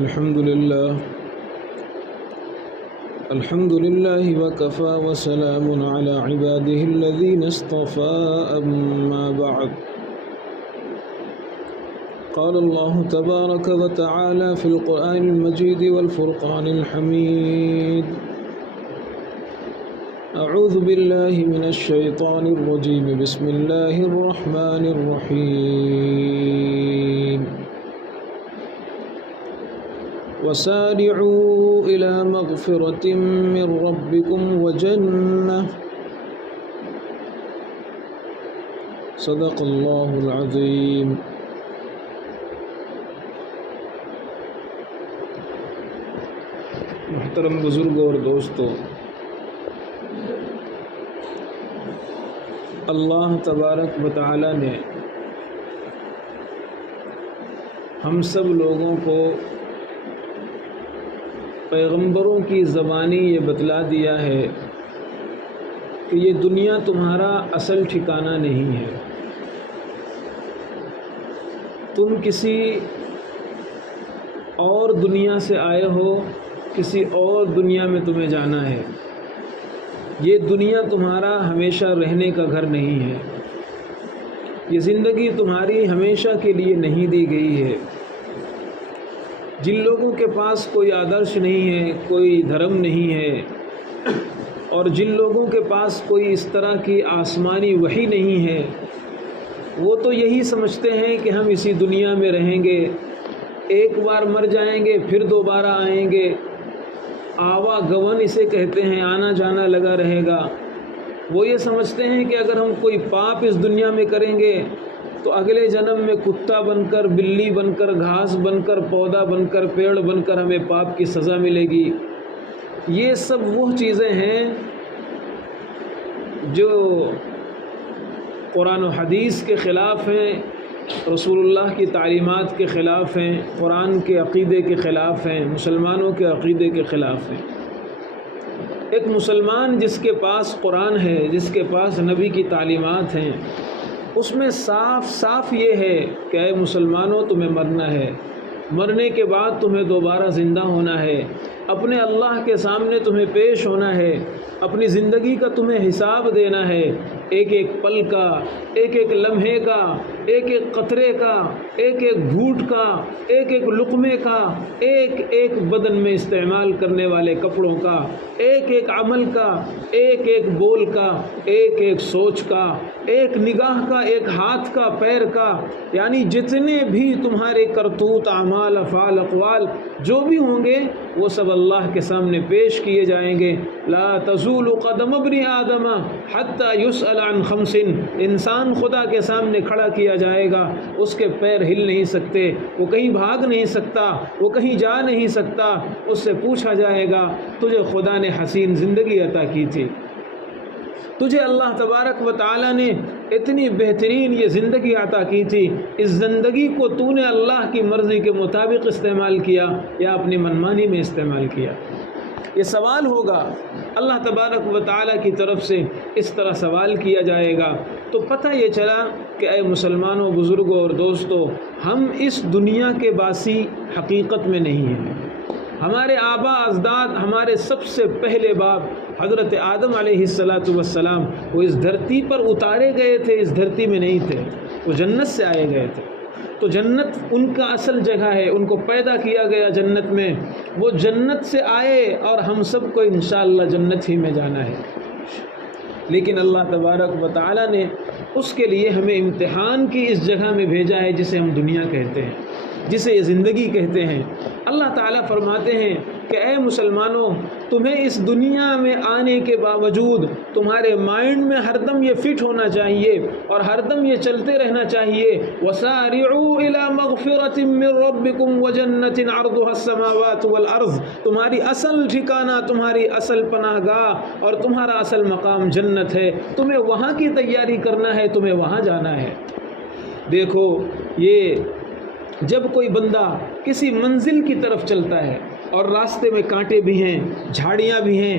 الحمد لله وكفى وسلام على عباده الذين اصطفى أما بعد قال الله تبارك وتعالى في القرآن المجيد والفرقان الحميد أعوذ بالله من الشيطان الرجيم بسم الله الرحمن الرحيم وسارعوا إلى مغفرة من ربكم وجنة صدق الله العظيم. محترم بزرگوں اور دوستوں، اللہ تبارک و تعالی نے ہم سب لوگوں کو پیغمبروں کی زبانی یہ بتلا دیا ہے کہ یہ دنیا تمہارا اصل ٹھکانہ نہیں ہے، تم کسی اور دنیا سے آئے ہو، کسی اور دنیا میں تمہیں جانا ہے، یہ دنیا تمہارا ہمیشہ رہنے کا گھر نہیں ہے، یہ زندگی تمہاری ہمیشہ کے لیے نہیں دی گئی ہے۔ جن لوگوں کے پاس کوئی آدرش نہیں ہے، کوئی دھرم نہیں ہے، اور جن لوگوں کے پاس کوئی اس طرح کی آسمانی وحی نہیں ہے، وہ تو یہی سمجھتے ہیں کہ ہم اسی دنیا میں رہیں گے، ایک بار مر جائیں گے پھر دوبارہ آئیں گے، آوا گون اسے کہتے ہیں، آنا جانا لگا رہے گا۔ وہ یہ سمجھتے ہیں کہ اگر ہم کوئی پاپ اس دنیا میں کریں گے تو اگلے جنم میں کتا بن کر، بلی بن کر، گھاس بن کر، پودا بن کر، پیڑ بن کر ہمیں پاپ کی سزا ملے گی۔ یہ سب وہ چیزیں ہیں جو قرآن و حدیث کے خلاف ہیں، رسول اللہ کی تعلیمات کے خلاف ہیں، قرآن کے عقیدے کے خلاف ہیں، مسلمانوں کے عقیدے کے خلاف ہیں۔ ایک مسلمان جس کے پاس قرآن ہے، جس کے پاس نبی کی تعلیمات ہیں، اس میں صاف صاف یہ ہے کہ اے مسلمانوں، تمہیں مرنا ہے، مرنے کے بعد تمہیں دوبارہ زندہ ہونا ہے، اپنے اللہ کے سامنے تمہیں پیش ہونا ہے، اپنی زندگی کا تمہیں حساب دینا ہے، ایک ایک پل کا، ایک ایک لمحے کا، ایک ایک قطرے کا، ایک ایک گھونٹ کا، ایک ایک لقمے کا، ایک ایک بدن میں استعمال کرنے والے کپڑوں کا، ایک ایک عمل کا، ایک ایک بول کا، ایک ایک سوچ کا، ایک نگاہ کا، ایک ہاتھ کا، پیر کا، یعنی جتنے بھی تمہارے کرتوت، اعمال، افعال، اقوال جو بھی ہوں گے وہ سب اللہ کے سامنے پیش کیے جائیں گے۔ لا تزول قدم ابن آدم حتی یسأل عن خمس، انسان خدا کے سامنے کھڑا کیا جائے گا، اس کے پیر ہل نہیں سکتے، وہ کہیں بھاگ نہیں سکتا، وہ کہیں جا نہیں سکتا، اس سے پوچھا جائے گا تجھے خدا نے حسین زندگی عطا کی تھی، تجھے اللہ تبارک و تعالی نے اتنی بہترین یہ زندگی عطا کی تھی، اس زندگی کو تو نے اللہ کی مرضی کے مطابق استعمال کیا یا اپنی منمانی میں استعمال کیا؟ یہ سوال ہوگا اللہ تبارک و تعالی کی طرف سے، اس طرح سوال کیا جائے گا۔ تو پتہ یہ چلا کہ اے مسلمانوں، بزرگوں اور دوستوں، ہم اس دنیا کے باسی حقیقت میں نہیں ہیں۔ ہمارے آبا اجداد، ہمارے سب سے پہلے باپ حضرت آدم علیہ السلام وہ اس دھرتی پر اتارے گئے تھے، اس دھرتی میں نہیں تھے، وہ جنت سے آئے گئے تھے۔ تو جنت ان کا اصل جگہ ہے، ان کو پیدا کیا گیا جنت میں، وہ جنت سے آئے اور ہم سب کو انشاءاللہ جنت ہی میں جانا ہے۔ لیکن اللہ تبارک و تعالی نے اس کے لیے ہمیں امتحان کی اس جگہ میں بھیجا ہے جسے ہم دنیا کہتے ہیں، جسے یہ زندگی کہتے ہیں۔ اللہ تعالیٰ فرماتے ہیں کہ اے مسلمانوں، تمہیں اس دنیا میں آنے کے باوجود تمہارے مائنڈ میں ہر دم یہ فٹ ہونا چاہیے اور ہر دم یہ چلتے رہنا چاہیے، وَسَارِعُوا إِلَى مَغْفِرَةٍ مِّن رَّبِّكُمْ وَجَنَّةٍ عَرْضُهَا السَّمَاوَاتُ وَالْأَرْضُ، تمہاری اصل ٹھکانہ، تمہاری اصل پناہ گاہ اور تمہارا اصل مقام جنت ہے، تمہیں وہاں کی تیاری کرنا ہے، تمہیں وہاں جانا ہے۔ دیکھو، یہ جب کوئی بندہ کسی منزل کی طرف چلتا ہے اور راستے میں کانٹے بھی ہیں، جھاڑیاں بھی ہیں،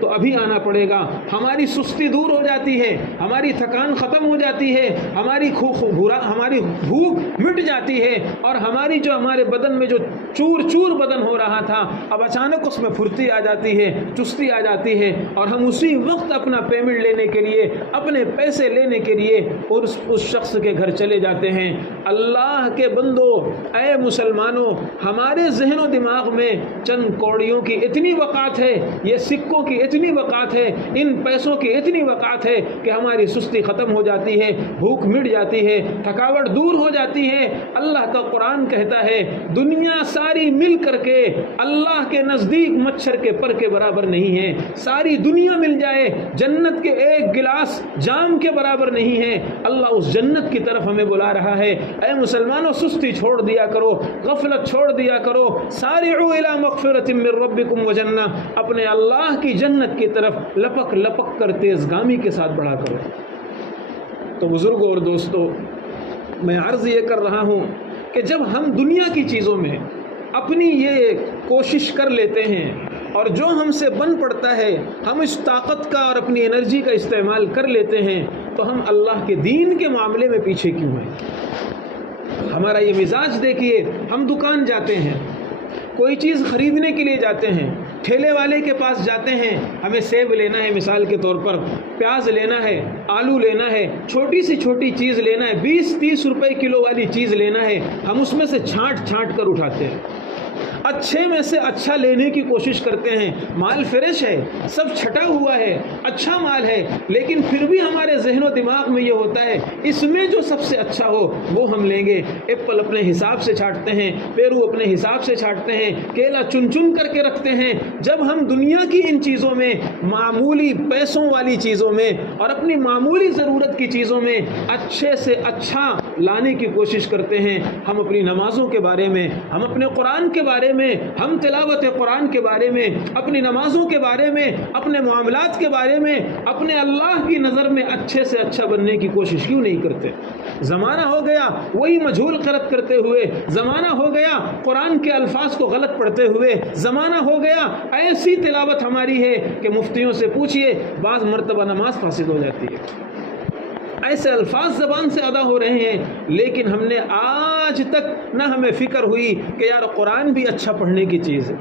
تو ابھی آنا پڑے گا. ہماری سستی دور ہو جاتی ہے, ہماری تھکان ختم ہو جاتی ہے, ہماری بھوک مٹ جاتی ہے, اور ہمارے بدن میں جو چور چور بدن ہو رہا تھا اب اچانک اس میں پھرتی آ جاتی ہے, چستی آ جاتی ہے, اور ہم اسی وقت اپنا پیمنٹ لینے کے لیے, اپنے پیسے لینے کے لیے اس شخص کے گھر چلے جاتے ہیں. اللہ کے بندو, اے مسلمانوں, ہمارے ذہن و دماغ میں چند کوڑیوں کی اتنی وقعت ہے, یہ سکوں کی اتنی وقعت ہے, ان پیسوں کی اتنی وقعت ہے کہ ہماری سستی ختم ہو جاتی ہے, بھوک مٹ جاتی ہے, تھکاوٹ دور ہو جاتی ہے. اللہ کا قرآن کہتا ہے دنیا ساری مل کر کے اللہ کے نزدیک مچھر کے پر کے برابر نہیں ہے. ساری دنیا مل جائے جنت کے ایک گلاس جام کے برابر نہیں ہے. اللہ اس جنت کی طرف ہمیں بلا رہا ہے. اے مسلمانوں, سستی چھوڑ دیا کرو, غفلت چھوڑ دیا کرو. سارعوا الی مغفرۃ من ربکم وجنہ, اپنے اللہ کی جنت کی طرف لپک لپک کر تیز گامی کے ساتھ بڑھا کرو. تو بزرگوں اور دوستوں, میں عرض یہ کر رہا ہوں کہ جب ہم دنیا کی چیزوں میں اپنی یہ کوشش کر لیتے ہیں اور جو ہم سے بن پڑتا ہے ہم اس طاقت کا اور اپنی انرجی کا استعمال کر لیتے ہیں, تو ہم اللہ کے دین کے معاملے میں پیچھے کیوں ہیں؟ ہمارا یہ مزاج دیکھیے, ہم دکان جاتے ہیں, کوئی چیز خریدنے کے لیے جاتے ہیں, ٹھیلے والے کے پاس جاتے ہیں, ہمیں سیب لینا ہے مثال کے طور پر, پیاز لینا ہے, آلو لینا ہے, چھوٹی سی چھوٹی چیز لینا ہے, 20-30 روپے کلو والی چیز لینا ہے, ہم اس میں سے چھانٹ چھانٹ کر اٹھاتے ہیں, اچھے میں سے اچھا لینے کی کوشش کرتے ہیں. مال فریش ہے, سب چھٹا ہوا ہے, اچھا مال ہے, لیکن پھر بھی ہمارے ذہن و دماغ میں یہ ہوتا ہے اس میں جو سب سے اچھا ہو وہ ہم لیں گے. ایپل اپنے حساب سے چھانٹتے ہیں, پیرو اپنے حساب سے چھانٹتے ہیں, کیلا چن چن کر کے رکھتے ہیں. جب ہم دنیا کی ان چیزوں میں, معمولی پیسوں والی چیزوں میں اور اپنی معمولی ضرورت کی چیزوں میں اچھے سے اچھا لانے کی کوشش کرتے ہیں, ہم اپنی نمازوں کے بارے میں, ہم اپنے قرآن کے بارے میں, ہم تلاوت قرآن کے بارے میں, اپنی نمازوں کے بارے میں, اپنے معاملات کے بارے میں, اپنے اللہ کی نظر میں اچھے سے اچھا بننے کی کوشش کیوں نہیں کرتے؟ زمانہ ہو گیا وہی مجہول قرت کرتے ہوئے, زمانہ ہو گیا قرآن کے الفاظ کو غلط پڑھتے ہوئے, زمانہ ہو گیا ایسی تلاوت ہماری ہے کہ مفتیوں سے پوچھئے بعض مرتبہ نماز فاسد ہو جاتی ہے. ایسے الفاظ زبان سے ادا ہو رہے ہیں, لیکن ہم نے آج تک نہ ہمیں فکر ہوئی کہ یار قرآن بھی اچھا پڑھنے کی چیز ہے,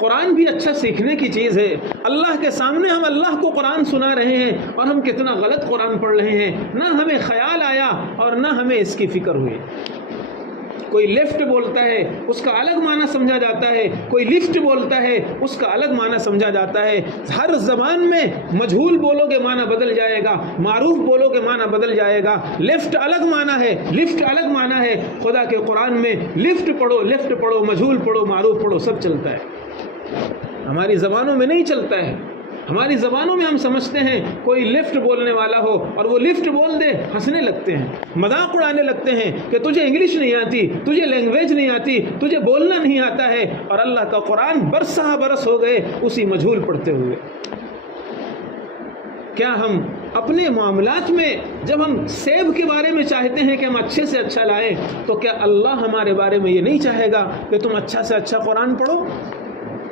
قرآن بھی اچھا سیکھنے کی چیز ہے. اللہ کے سامنے ہم اللہ کو قرآن سنا رہے ہیں اور ہم کتنا غلط قرآن پڑھ رہے ہیں, نہ ہمیں خیال آیا اور نہ ہمیں اس کی فکر ہوئی. کوئی لیفٹ بولتا ہے اس کا الگ معنی سمجھا جاتا ہے, کوئی لفٹ بولتا ہے اس کا الگ معنی سمجھا جاتا ہے. ہر زبان میں مجہول بولو گے معنی بدل جائے گا, معروف بولو گے معنی بدل جائے گا. لیفٹ الگ معنی ہے, لفٹ الگ معنی ہے. خدا کے قرآن میں لفٹ پڑھو, لیفٹ پڑھو, مجہول پڑھو, معروف پڑھو, سب چلتا ہے. ہماری زبانوں میں نہیں چلتا ہے. ہماری زبانوں میں ہم سمجھتے ہیں کوئی لفٹ بولنے والا ہو اور وہ لفٹ بول دے, ہنسنے لگتے ہیں, مذاق اڑانے لگتے ہیں کہ تجھے انگلش نہیں آتی, تجھے لینگویج نہیں آتی, تجھے بولنا نہیں آتا ہے. اور اللہ کا قرآن برسہ برس ہو گئے اسی مجہول پڑھتے ہوئے. کیا ہم اپنے معاملات میں جب ہم سیب کے بارے میں چاہتے ہیں کہ ہم اچھے سے اچھا لائیں, تو کیا اللہ ہمارے بارے میں یہ نہیں چاہے گا کہ تم اچھا سے اچھا قرآن پڑھو؟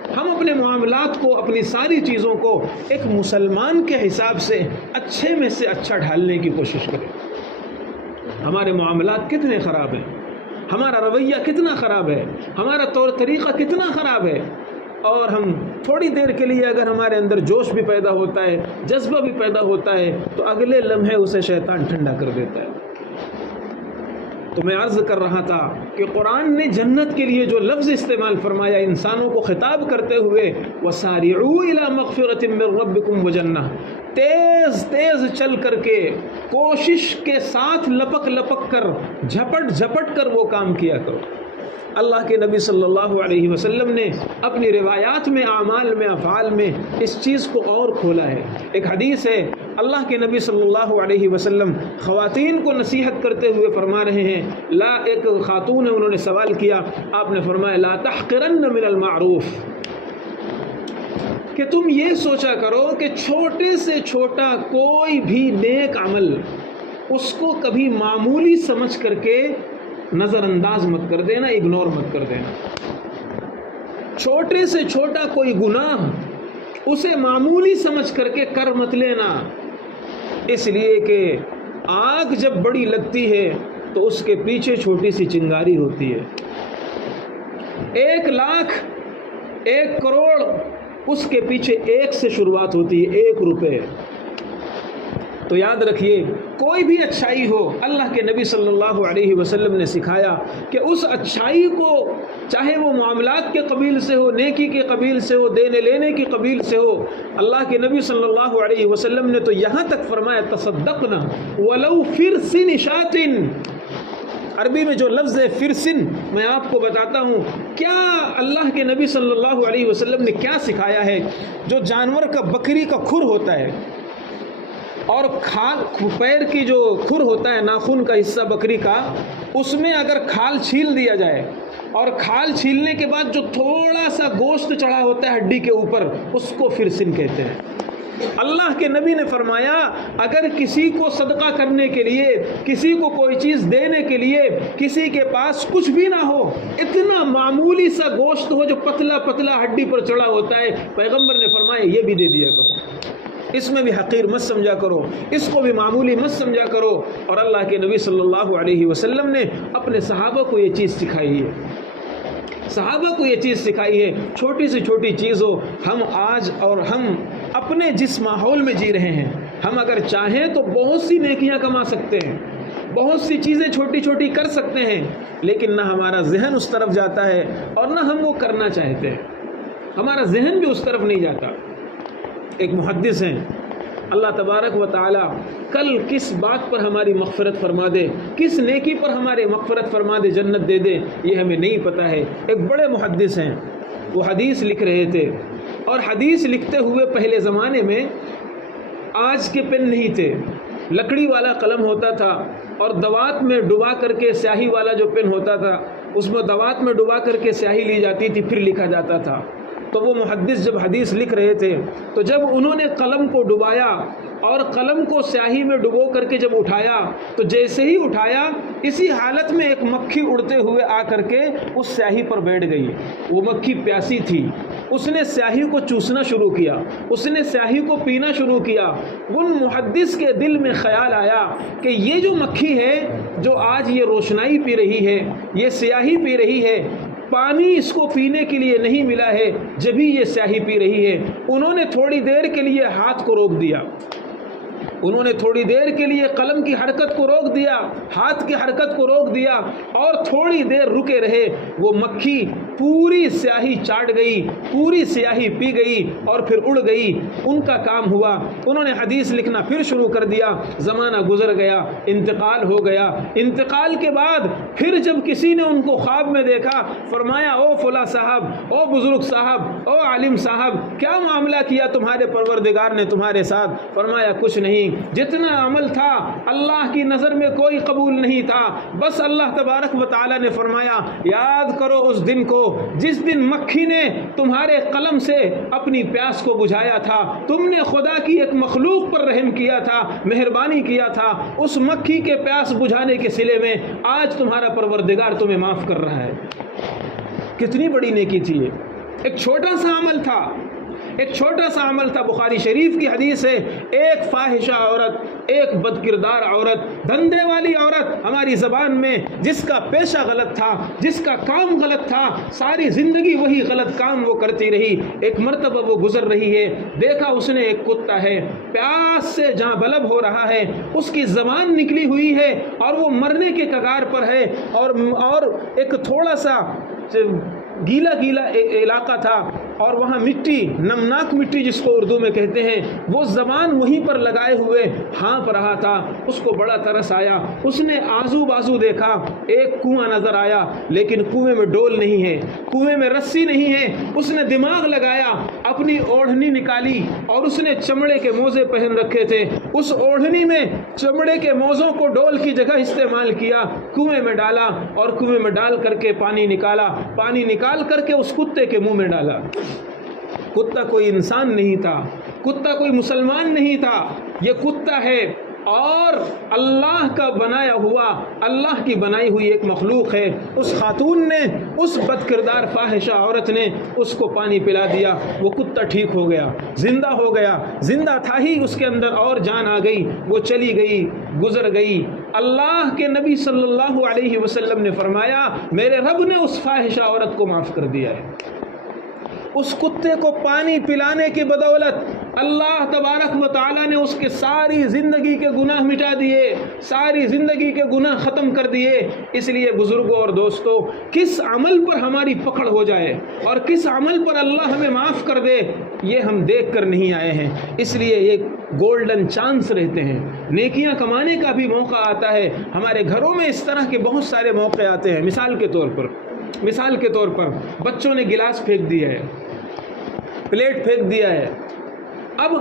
ہم اپنے معاملات کو, اپنی ساری چیزوں کو ایک مسلمان کے حساب سے اچھے میں سے اچھا ڈھالنے کی کوشش کریں. ہمارے معاملات کتنے خراب ہیں, ہمارا رویہ کتنا خراب ہے, ہمارا طور طریقہ کتنا خراب ہے. اور ہم تھوڑی دیر کے لیے اگر ہمارے اندر جوش بھی پیدا ہوتا ہے, جذبہ بھی پیدا ہوتا ہے, تو اگلے لمحے اسے شیطان ٹھنڈا کر دیتا ہے. تو میں عرض کر رہا تھا کہ قرآن نے جنت کے لیے جو لفظ استعمال فرمایا انسانوں کو خطاب کرتے ہوئے, وَسَارِعُوا إِلَىٰ مَغْفِرَةٍ مِّن رَّبِّكُمْ وَجَنَّةٍ, تیز تیز چل کر کے, کوشش کے ساتھ لپک لپک کر, جھپٹ جھپٹ کر وہ کام کیا کرو. اللہ کے نبی صلی اللہ علیہ وسلم نے اپنی روایات میں, اعمال میں, افعال میں اس چیز کو اور کھولا ہے. ایک حدیث ہے, اللہ کے نبی صلی اللہ علیہ وسلم خواتین کو نصیحت کرتے ہوئے فرما رہے ہیں. ایک خاتون ہے, انہوں نے سوال کیا, آپ نے فرمایا لا تحقرن من المعروف, کہ تم یہ سوچا کرو کہ چھوٹے سے چھوٹا کوئی بھی نیک عمل اس کو کبھی معمولی سمجھ کر کے نظر انداز مت کر دینا, اگنور مت کر دینا. چھوٹے سے چھوٹا کوئی گناہ اسے معمولی سمجھ کر کے کر مت لینا، اس لیے کہ آگ جب بڑی لگتی ہے تو اس کے پیچھے چھوٹی سی چنگاری ہوتی ہے۔ 1 لاکھ 1 کروڑ اس کے پیچھے 1 سے شروعات ہوتی ہے، 1 روپے۔ تو یاد رکھیے کوئی بھی اچھائی ہو، اللہ کے نبی صلی اللہ علیہ وسلم نے سکھایا کہ اس اچھائی کو، چاہے وہ معاملات کے قبیل سے ہو، نیکی کے قبیل سے ہو، دینے لینے کے قبیل سے ہو، اللہ کے نبی صلی اللہ علیہ وسلم نے تو یہاں تک فرمایا تصدقنا ولو فرسن شاۃ۔ عربی میں جو لفظ ہے فرسن، میں آپ کو بتاتا ہوں کیا اللہ کے نبی صلی اللہ علیہ وسلم نے کیا سکھایا ہے۔ جو جانور کا، بکری کا کھر ہوتا ہے، اور پیر کی جو کھر ہوتا ہے، ناخن کا حصہ بکری کا، اس میں اگر کھال چھیل دیا جائے، اور کھال چھیلنے کے بعد جو تھوڑا سا گوشت چڑھا ہوتا ہے ہڈی کے اوپر، اس کو فرسن کہتے ہیں۔ اللہ کے نبی نے فرمایا اگر کسی کو صدقہ کرنے کے لیے، کسی کو کوئی چیز دینے کے لیے، کسی کے پاس کچھ بھی نہ ہو، اتنا معمولی سا گوشت ہو جو پتلا پتلا ہڈی پر چڑھا ہوتا ہے، پیغمبر نے فرمایا یہ بھی دے دیا کرو، اس میں بھی حقیر مت سمجھا کرو، اس کو بھی معمولی مت سمجھا کرو۔ اور اللہ کے نبی صلی اللہ علیہ وسلم نے اپنے صحابہ کو یہ چیز سکھائی ہے، صحابہ کو یہ چیز سکھائی ہے۔ چھوٹی سے چھوٹی چیز ہو، ہم آج اور ہم اپنے جس ماحول میں جی رہے ہیں، ہم اگر چاہیں تو بہت سی نیکیاں کما سکتے ہیں، بہت سی چیزیں چھوٹی چھوٹی کر سکتے ہیں، لیکن نہ ہمارا ذہن اس طرف جاتا ہے اور نہ ہم وہ کرنا چاہتے ہیں، ہمارا ذہن بھی اس طرف نہیں جاتا۔ ایک محدث ہیں، اللہ تبارک و تعالی کل کس بات پر ہماری مغفرت فرما دے، کس نیکی پر ہمارے مغفرت فرما دے، جنت دے دے، یہ ہمیں نہیں پتہ ہے۔ ایک بڑے محدث ہیں، وہ حدیث لکھ رہے تھے، اور حدیث لکھتے ہوئے پہلے زمانے میں آج کے پین نہیں تھے، لکڑی والا قلم ہوتا تھا، اور دوات میں ڈبا کر کے سیاہی والا جو پین ہوتا تھا، اس میں دوات میں ڈبا کر کے سیاہی لی جاتی تھی، پھر لکھا جاتا تھا۔ تو وہ محدث جب حدیث لکھ رہے تھے، تو جب انہوں نے قلم کو ڈبایا اور قلم کو سیاہی میں ڈبو کر کے جب اٹھایا، تو جیسے ہی اٹھایا اسی حالت میں ایک مکھی اڑتے ہوئے آ کر کے اس سیاہی پر بیٹھ گئی۔ وہ مکھی پیاسی تھی، اس نے سیاہی کو چوسنا شروع کیا، اس نے سیاہی کو پینا شروع کیا۔ ان محدث کے دل میں خیال آیا کہ یہ جو مکھی ہے جو آج یہ روشنائی پی رہی ہے، یہ سیاہی پی رہی ہے، پانی اس کو پینے کے لیے نہیں ملا ہے جبھی یہ سیاہی پی رہی ہے۔ انہوں نے تھوڑی دیر کے لیے ہاتھ کو روک دیا، انہوں نے تھوڑی دیر کے لیے قلم کی حرکت کو روک دیا، ہاتھ کی حرکت کو روک دیا، اور تھوڑی دیر رکے رہے۔ وہ مکھی پوری سیاہی چاٹ گئی، پوری سیاہی پی گئی اور پھر اڑ گئی۔ ان کا کام ہوا، انہوں نے حدیث لکھنا پھر شروع کر دیا۔ زمانہ گزر گیا، انتقال ہو گیا۔ انتقال کے بعد پھر جب کسی نے ان کو خواب میں دیکھا، فرمایا او فلاں صاحب، او بزرگ صاحب، او عالم صاحب، کیا معاملہ کیا تمہارے پروردگار نے تمہارے ساتھ؟ فرمایا کچھ نہیں، جتنا عمل تھا اللہ کی نظر میں کوئی قبول نہیں تھا، بس اللہ تبارک و تعالی نے فرمایا یاد کرو اس دن کو جس دن مکھی نے تمہارے قلم سے اپنی پیاس کو بجھایا تھا، تم نے خدا کی ایک مخلوق پر رحم کیا تھا، مہربانی کیا تھا، اس مکھی کے پیاس بجھانے کے صلے میں آج تمہارا پروردگار تمہیں معاف کر رہا ہے۔ کتنی بڑی نیکی تھی یہ، ایک چھوٹا سا عمل تھا، ایک چھوٹا سا عمل تھا۔ بخاری شریف کی حدیث ہے، ایک فاحشہ عورت، ایک بد کردار عورت، دھندے والی عورت ہماری زبان میں، جس کا پیشہ غلط تھا، جس کا کام غلط تھا، ساری زندگی وہی غلط کام وہ کرتی رہی۔ ایک مرتبہ وہ گزر رہی ہے، دیکھا اس نے ایک کتا ہے، پیاس سے جہاں بلب ہو رہا ہے، اس کی زبان نکلی ہوئی ہے اور وہ مرنے کے کگار پر ہے، اور ایک تھوڑا سا گیلا گیلا علاقہ تھا، اور وہاں مٹی، نمناک مٹی جس کو اردو میں کہتے ہیں، وہ زبان وہیں پر لگائے ہوئے ہانپ رہا تھا۔ اس کو بڑا ترس آیا، اس نے آزو بازو دیکھا، ایک کنواں نظر آیا، لیکن کنویں میں ڈول نہیں ہے، کنویں میں رسی نہیں ہے۔ اس نے دماغ لگایا، اپنی اوڑھنی نکالی، اور اس نے چمڑے کے موزے پہن رکھے تھے، اس اوڑھنی میں چمڑے کے موزوں کو ڈول کی جگہ استعمال کیا، کنویں میں ڈالا، اور کنویں میں ڈال کر کے پانی نکالا، پانی نکال کر کے اس کتے کے منہ میں ڈالا۔ کتا کوئی انسان نہیں تھا، کتا کوئی مسلمان نہیں تھا، یہ کتا ہے، اور اللہ کا بنایا ہوا، اللہ کی بنائی ہوئی ایک مخلوق ہے، اس خاتون نے، اس بد کردار فاحشہ عورت نے اس کو پانی پلا دیا، وہ کتا ٹھیک ہو گیا، زندہ ہو گیا، زندہ تھا ہی اس کے اندر اور جان آ گئی، وہ چلی گئی، گزر گئی۔ اللہ کے نبی صلی اللہ علیہ وسلم نے فرمایا میرے رب نے اس فاحشہ عورت کو معاف کر دیا ہے۔ اس کتے کو پانی پلانے کی بدولت اللہ تبارک و تعالیٰ نے اس کے ساری زندگی کے گناہ مٹا دیے، ساری زندگی کے گناہ ختم کر دیے۔ اس لیے بزرگوں اور دوستوں، کس عمل پر ہماری پکڑ ہو جائے اور کس عمل پر اللہ ہمیں معاف کر دے، یہ ہم دیکھ کر نہیں آئے ہیں۔ اس لیے ایک گولڈن چانس رہتے ہیں، نیکیاں کمانے کا بھی موقع آتا ہے۔ ہمارے گھروں میں اس طرح کے بہت سارے موقع آتے ہیں۔ مثال کے طور پر بچوں نے گلاس پھینک دیا ہے، پلیٹ پھینک دیا ہے۔ اب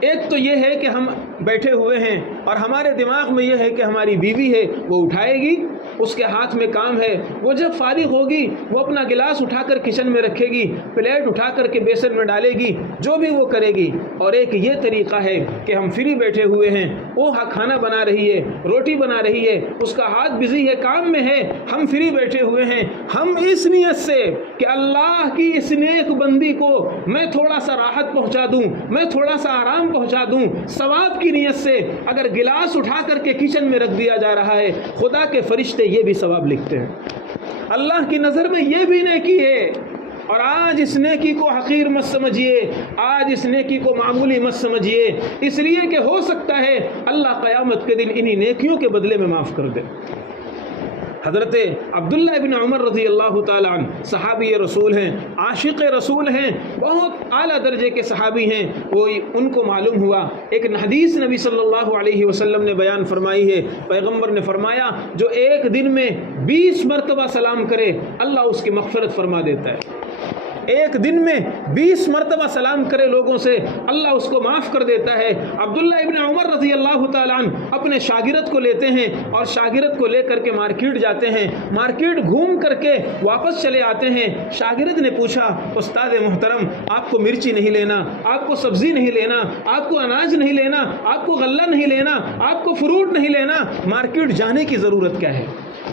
ایک تو یہ ہے کہ ہم بیٹھے ہوئے ہیں اور ہمارے دماغ میں یہ ہے کہ ہماری بیوی ہے، وہ اٹھائے گی، اس کے ہاتھ میں کام ہے، وہ جب فارغ ہوگی وہ اپنا گلاس اٹھا کر کچن میں رکھے گی، پلیٹ اٹھا کر کے بیسن میں ڈالے گی، جو بھی وہ کرے گی۔ اور ایک یہ طریقہ ہے کہ ہم فری بیٹھے ہوئے ہیں، وہ کھانا بنا رہی ہے، روٹی بنا رہی ہے، اس کا ہاتھ بزی ہے، کام میں ہے، ہم فری بیٹھے ہوئے ہیں۔ ہم اس نیت سے کہ اللہ کی اس نیک بندی کو میں تھوڑا سا راحت پہنچا دوں، میں تھوڑا سا آرام پہنچا دوں، ثواب کی نیت سے اگر گلاس اٹھا کر کے کچن میں رکھ دیا جا رہا ہے، خدا کے فرشتے یہ بھی ثواب لکھتے ہیں، اللہ کی نظر میں یہ بھی نیکی ہے۔ اور آج اس نیکی کو حقیر مت سمجھیے، آج اس نیکی کو معمولی مت سمجھیے، اس لیے کہ ہو سکتا ہے اللہ قیامت کے دن انہی نیکیوں کے بدلے میں معاف کر دے۔ حضرت عبداللہ ابن عمر رضی اللہ تعالیٰ عنہ صحابی رسول ہیں، عاشق رسول ہیں، بہت اعلیٰ درجے کے صحابی ہیں۔ وہ ان کو معلوم ہوا، ایک حدیث نبی صلی اللہ علیہ وسلم نے بیان فرمائی ہے، پیغمبر نے فرمایا جو ایک دن میں 20 مرتبہ سلام کرے اللہ اس کی مغفرت فرما دیتا ہے۔ ایک دن میں 20 مرتبہ سلام کرے لوگوں سے، اللہ اس کو معاف کر دیتا ہے۔ عبداللہ ابن عمر رضی اللہ تعالیٰ عنہ اپنے شاگرد کو لیتے ہیں اور شاگرد کو لے کر کے مارکیٹ جاتے ہیں، مارکیٹ گھوم کر کے واپس چلے آتے ہیں۔ شاگرد نے پوچھا استاد محترم آپ کو مرچی نہیں لینا، آپ کو سبزی نہیں لینا، آپ کو اناج نہیں لینا، آپ کو غلہ نہیں لینا، آپ کو فروٹ نہیں لینا، مارکیٹ جانے کی ضرورت کیا ہے؟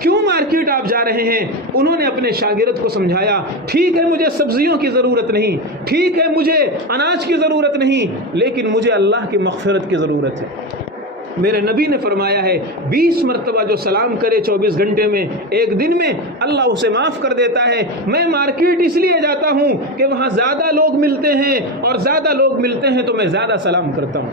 کیوں مارکیٹ آپ جا رہے ہیں؟ انہوں نے اپنے شاگرد کو سمجھایا ٹھیک ہے مجھے سبزیوں کی ضرورت نہیں، ٹھیک ہے مجھے اناج کی ضرورت نہیں، لیکن مجھے اللہ کی مغفرت کی ضرورت ہے۔ میرے نبی نے فرمایا ہے 20 مرتبہ جو سلام کرے 24 گھنٹے میں، ایک دن میں اللہ اسے معاف کر دیتا ہے۔ میں مارکیٹ اس لیے جاتا ہوں کہ وہاں زیادہ لوگ ملتے ہیں اور زیادہ لوگ ملتے ہیں تو میں زیادہ سلام کرتا ہوں،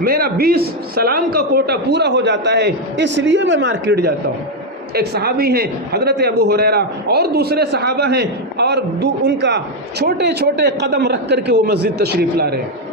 میرا 20 سلام کا کوٹا پورا ہو جاتا ہے، اس لیے میں مارکیٹ جاتا ہوں۔ ایک صحابی ہیں حضرت ابو ہریرہ اور دوسرے صحابہ ہیں اور ان کا چھوٹے چھوٹے قدم رکھ کر کے وہ مسجد تشریف لا رہے ہیں،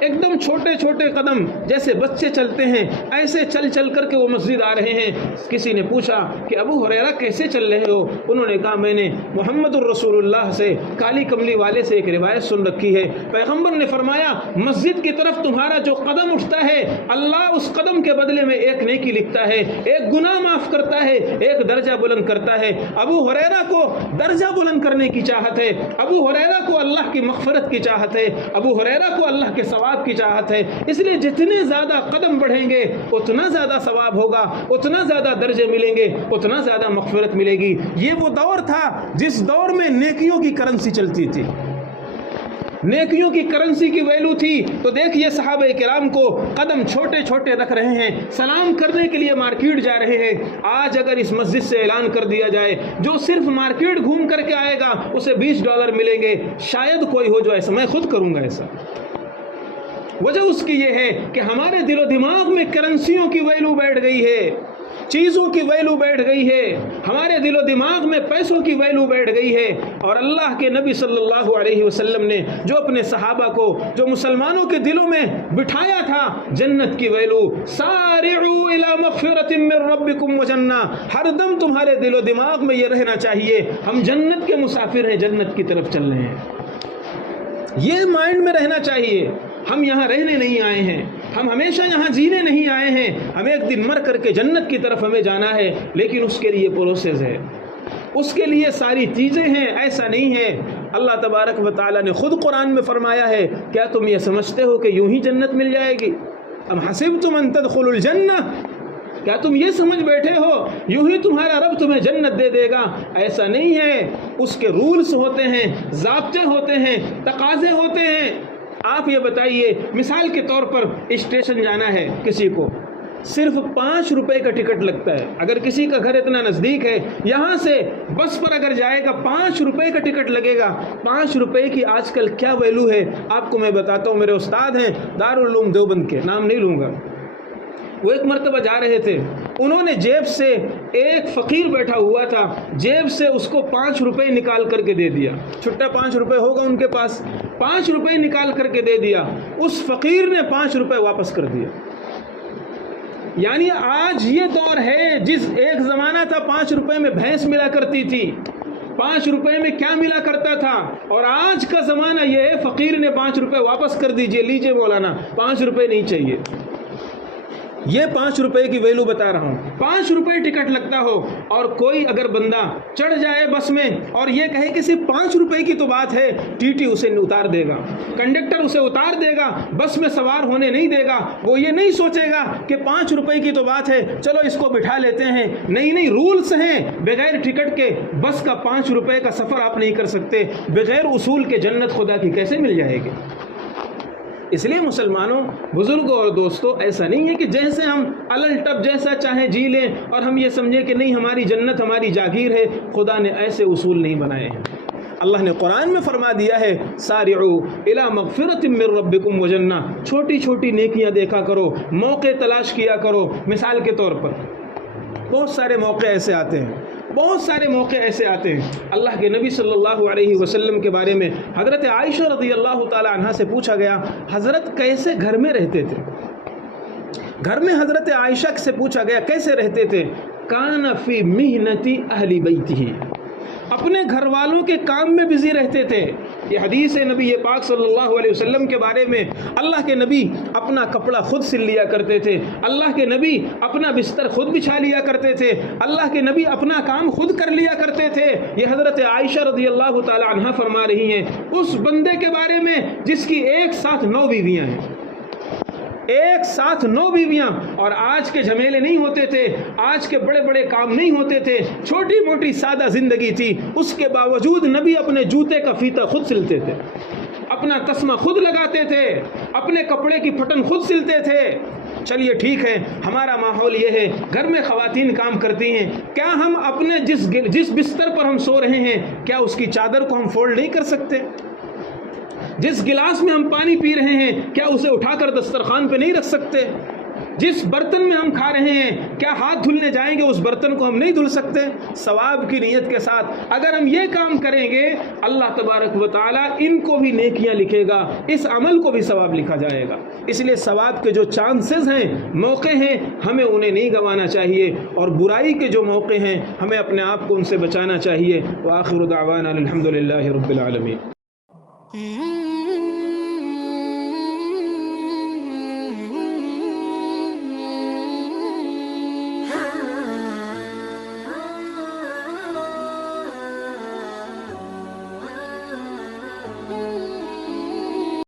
ایک دم چھوٹے چھوٹے قدم جیسے بچے چلتے ہیں ایسے چل چل کر کے وہ مسجد آ رہے ہیں۔ کسی نے پوچھا کہ ابو ہریرہ کیسے چل رہے ہو؟ انہوں نے کہا میں نے محمد الرسول اللہ سے، کالی کملی والے سے ایک روایت سن رکھی ہے، پیغمبر نے فرمایا مسجد کی طرف تمہارا جو قدم اٹھتا ہے اللہ اس قدم کے بدلے میں ایک نیکی لکھتا ہے، ایک گناہ معاف کرتا ہے، ایک درجہ بلند کرتا ہے۔ ابو ہریرہ کو درجہ بلند کرنے کی چاہت ہے، ابو ہریرہ کو اللہ کی مغفرت کی چاہت ہے، ابو ہریرہ کو اللہ کے ثواب کی چاہت ہے، اس لیے جتنے زیادہ قدم بڑھیں گے اتنا زیادہ ثواب ہوگا، اتنا زیادہ درجے ملیں گے، اتنا زیادہ مغفرت ملے گی۔ یہ وہ دور تھا جس دور میں نیکیوں کی کرنسی چلتی تھی، نیکیوں کی کرنسی کی ویلو تھی۔ تو دیکھیے صحابہ کرام کو قدم چھوٹے چھوٹے رکھ رہے ہیں، سلام کرنے کے لیے مارکیٹ جا رہے ہیں۔ آج اگر اس مسجد سے اعلان کر دیا جائے جو صرف مارکیٹ گھوم کر کے آئے گا اسے $20 ملیں گے، شاید کوئی ہو جو ایسا، میں خود کروں گا ایسا۔ وجہ اس کی یہ ہے کہ ہمارے دل و دماغ میں کرنسیوں کی ویلو بیٹھ گئی ہے، چیزوں کی ویلو بیٹھ گئی ہے، ہمارے دل و دماغ میں پیسوں کی ویلو بیٹھ گئی ہے۔ اور اللہ کے نبی صلی اللہ علیہ وسلم نے جو اپنے صحابہ کو، جو مسلمانوں کے دلوں میں بٹھایا تھا جنت کی ویلو، سارعوا الی مغفرۃ من ربکم وجنہ، ہر دم تمہارے دل و دماغ میں یہ رہنا چاہیے ہم جنت کے مسافر ہیں، جنت کی طرف چل رہے ہیں، یہ مائنڈ میں رہنا چاہیے۔ ہم یہاں رہنے نہیں آئے ہیں، ہم ہمیشہ یہاں جینے نہیں آئے ہیں، ہمیں ایک دن مر کر کے جنت کی طرف ہمیں جانا ہے، لیکن اس کے لیے پروسیس ہے، اس کے لیے ساری چیزیں ہیں، ایسا نہیں ہے۔ اللہ تبارک و تعالیٰ نے خود قرآن میں فرمایا ہے کیا تم یہ سمجھتے ہو کہ یوں ہی جنت مل جائے گی؟ ام حسبتم ان تدخلوا الجنہ، کیا تم یہ سمجھ بیٹھے ہو یوں ہی تمہارا رب تمہیں جنت دے دے گا؟ ایسا نہیں ہے، اس کے رولز ہوتے ہیں، ضابطے ہوتے ہیں، تقاضے ہوتے ہیں۔ آپ یہ بتائیے، مثال کے طور پر اسٹیشن جانا ہے کسی کو، صرف 5 روپے کا ٹکٹ لگتا ہے۔ اگر کسی کا گھر اتنا نزدیک ہے، یہاں سے بس پر اگر جائے گا 5 روپے کا ٹکٹ لگے گا۔ 5 روپے کی آج کل کیا ویلو ہے آپ کو میں بتاتا ہوں۔ میرے استاد ہیں دارالعلوم دیوبند کے، نام نہیں لوں گا، وہ ایک مرتبہ جا رہے تھے، انہوں نے جیب سے، ایک فقیر بیٹھا ہوا تھا، جیب سے اس کو 5 روپے نکال کر کے دے دیا۔ چھٹا 5 روپے ہوگا ان کے پاس، 5 روپے نکال کر کے دے دیا۔ اس فقیر نے 5 روپے واپس کر دیا۔ یعنی آج یہ دور ہے، جس ایک زمانہ تھا 5 روپے میں بھینس ملا کرتی تھی، 5 روپے میں کیا ملا کرتا تھا، اور آج کا زمانہ یہ ہے فقیر نے 5 روپے واپس کر دیجئے، لیجئے مولانا 5 روپے نہیں چاہیے۔ یہ 5 روپے کی ویلو بتا رہا ہوں۔ 5 روپے ٹکٹ لگتا ہو اور کوئی اگر بندہ چڑھ جائے بس میں اور یہ کہے کہ صرف 5 روپے کی تو بات ہے، ٹی ٹی اسے اتار دے گا، کنڈکٹر اسے اتار دے گا، بس میں سوار ہونے نہیں دے گا۔ وہ یہ نہیں سوچے گا کہ 5 روپے کی تو بات ہے، چلو اس کو بٹھا لیتے ہیں۔ نہیں، رولز ہیں، بغیر ٹکٹ کے بس کا 5 روپے کا سفر آپ نہیں کر سکتے۔ بغیر اصول کے جنت خدا کی کیسے مل جائے گی؟ اس لیے مسلمانوں، بزرگوں اور دوستوں، ایسا نہیں ہے کہ جیسے ہم الل ٹپ جیسا چاہے جی لیں اور ہم یہ سمجھیں کہ نہیں ہماری جنت ہماری جاگیر ہے۔ خدا نے ایسے اصول نہیں بنائے ہیں۔ اللہ نے قرآن میں فرما دیا ہے، سارعوا الی مغفرۃ من ربکم وجنہ، چھوٹی چھوٹی نیکیاں دیکھا کرو، موقع تلاش کیا کرو۔ مثال کے طور پر بہت سارے موقع ایسے آتے ہیں، بہت سارے موقع ایسے آتے ہیں۔ اللہ کے نبی صلی اللہ علیہ وسلم کے بارے میں حضرت عائشہ رضی اللہ تعالی عنہا سے پوچھا گیا، حضرت کیسے گھر میں رہتے تھے؟ گھر میں حضرت عائشہ سے پوچھا گیا کیسے رہتے تھے؟ کان فی محنت اہل بیتہ، اپنے گھر والوں کے کام میں بزی رہتے تھے۔ یہ حدیث ہے نبی پاک صلی اللہ علیہ وسلم کے بارے میں۔ اللہ کے نبی اپنا کپڑا خود سل لیا کرتے تھے، اللہ کے نبی اپنا بستر خود بچھا لیا کرتے تھے، اللہ کے نبی اپنا کام خود کر لیا کرتے تھے۔ یہ حضرت عائشہ رضی اللہ تعالی عنہا فرما رہی ہیں اس بندے کے بارے میں جس کی ایک ساتھ 9 بیویاں ہیں، ایک ساتھ 9 بیویاں، اور آج کے جھمیلے نہیں ہوتے تھے، آج کے بڑے بڑے کام نہیں ہوتے تھے، چھوٹی موٹی سادہ زندگی تھی۔ اس کے باوجود نبی اپنے جوتے کا فیتہ خود سلتے تھے، اپنا تسمہ خود لگاتے تھے، اپنے کپڑے کی پھٹن خود سلتے تھے۔ چلیے ٹھیک ہے، ہمارا ماحول یہ ہے، گھر میں خواتین کام کرتی ہیں، کیا ہم اپنے جس بستر پر ہم سو رہے ہیں کیا اس کی چادر کو ہم فولڈ نہیں کر سکتے؟ جس گلاس میں ہم پانی پی رہے ہیں کیا اسے اٹھا کر دسترخوان پہ نہیں رکھ سکتے؟ جس برتن میں ہم کھا رہے ہیں کیا ہاتھ دھلنے جائیں گے اس برتن کو ہم نہیں دھل سکتے؟ ثواب کی نیت کے ساتھ اگر ہم یہ کام کریں گے، اللہ تبارک و تعالیٰ ان کو بھی نیکیاں لکھے گا، اس عمل کو بھی ثواب لکھا جائے گا۔ اس لیے ثواب کے جو چانسز ہیں، موقع ہیں، ہمیں انہیں نہیں گنوانا چاہیے، اور برائی کے جو موقع ہیں ہمیں اپنے آپ کو ان سے بچانا چاہیے۔ وآخر دعوانا الحمد للہ رب العالمین۔